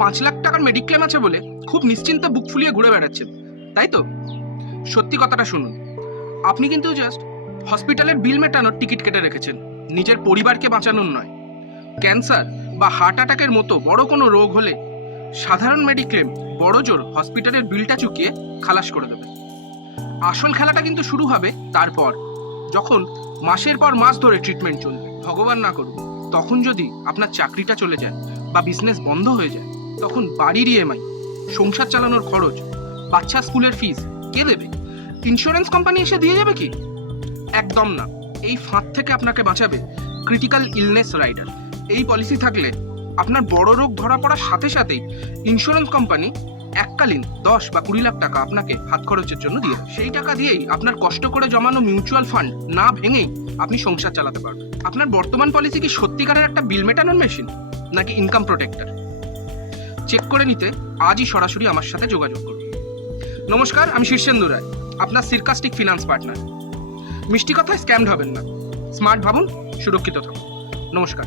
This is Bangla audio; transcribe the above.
5 লাখ টাকার মেডিক্লেম আছে বলে খুব নিশ্চিন্তে বুক ফুলিয়ে ঘুরে বেড়াচ্ছেন, তাই তো? সত্যি কথাটা শুনুন, আপনি কিন্তু জাস্ট হসপিটালের বিল মেটানোর টিকিট কেটে রেখেছেন, নিজের পরিবারকে বাঁচানোর নয়। ক্যান্সার বা হার্ট অ্যাটাকের মতো বড় কোনো রোগ হলে সাধারণ মেডিক্লেম বড় জোর হসপিটালের বিলটা চুকিয়ে খালাস করে দেবে। আসল খেলাটা কিন্তু শুরু হবে তারপর, যখন মাসের পর মাস ধরে ট্রিটমেন্ট চলবে। ভগবান না করুন, তখন যদি আপনার চাকরিটা চলে যায় বা বিজনেস বন্ধ হয়ে যায়, তখন বাড়ির ইএমআই, সংসার চালানোর খরচ, বাচ্চা স্কুলের ফিস কে দেবে? ইন্স্যুরেন্স কোম্পানি এসে দিয়ে যাবে কি? একদম না। এই ফাঁদ থেকে আপনাকে বাঁচাবে ক্রিটিক্যাল ইলনেস রাইডার। এই পলিসি থাকলে আপনার বড় রোগ ধরা পড়ার সাথে সাথেই ইন্স্যুরেন্স কোম্পানি এককালীন 10 বা 20 লাখ টাকা আপনাকে হাত খরচের জন্য দিয়ে দেয়। সেই টাকা দিয়েই আপনার কষ্ট করে জমানো মিউচুয়াল ফান্ড না ভেঙেই আপনি সংসার চালাতে পারবেন। আপনার বর্তমান পলিসি কি সত্যিকারের একটা বিল মেটানোর মেশিন, নাকি ইনকাম প্রোটেক্টর? চেক করে নিতে আজই সরাসরি আমার সাথে যোগাযোগ করুন। নমস্কার, আমি শীর্ষেন্দু রায়, আপনার সিরকাস্টিক ফিনান্স পার্টনার। মিষ্টি কথায় স্ক্যামড হবেন না, স্মার্ট ভাবুন, সুরক্ষিত থাকুন। নমস্কার।